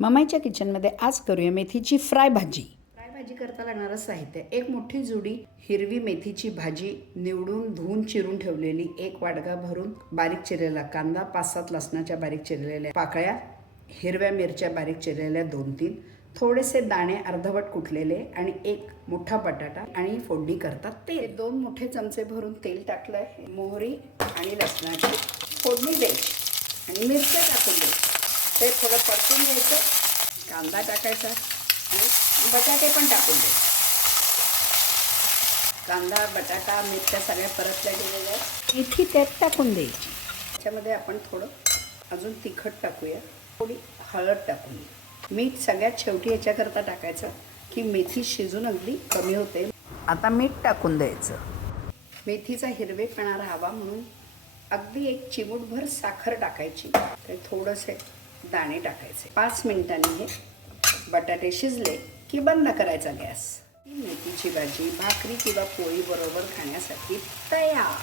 ममाईच्या किचनमध्ये आज करूया मेथीची फ्राय भाजी. फ्राय भाजी करता लागणारं साहित्य एक मोठी जुडी हिरवी मेथीची भाजी निवडून धुवून चिरून ठेवलेली एक वाडगा भरून बारीक चिरलेला कांदा पाच सात लसणाच्या बारीक चिरलेल्या पाकळ्या हिरव्या मिरच्या बारीक चिरलेल्या दोन तीन थोडेसे दाणे अर्धवट कुटलेले आणि एक मोठा बटाटा आणि फोडणी करतात तेल. दोन मोठे चमचे भरून तेल टाकलंय मोहरी आणि लसणाची फोडणी द्यायची आणि मिरच्या टाकून द्यायची. ते थोडं परतून घ्यायचं. कांदा टाकायचा. आणि बटाटे पण टाकून द्यायचे कांदा बटाटा मिरच्या सगळ्या परतल्या गेलेल्या आहेत. मेथी त्यात टाकून द्यायची त्याच्यामध्ये आपण थोडं अजून तिखट टाकूया. थोडी हळद टाकून. मीठ सगळ्यात शेवटी याच्याकरता टाकायचं की मेथी शिजून अगदी कमी होते. आता मीठ टाकून द्यायचं. मेथीचा हिरवेपणा राहावा म्हणून अगदी एक चिमूटभर साखर टाकायची. थोडंसे दाणे टाकायचे. पाच मिनिटांनी हे बटाटे शिजले की बंद करायचा गॅस. मेथीची भाजी भाकरी किंवा पोळी बरोबर खाण्यासाठी तयार.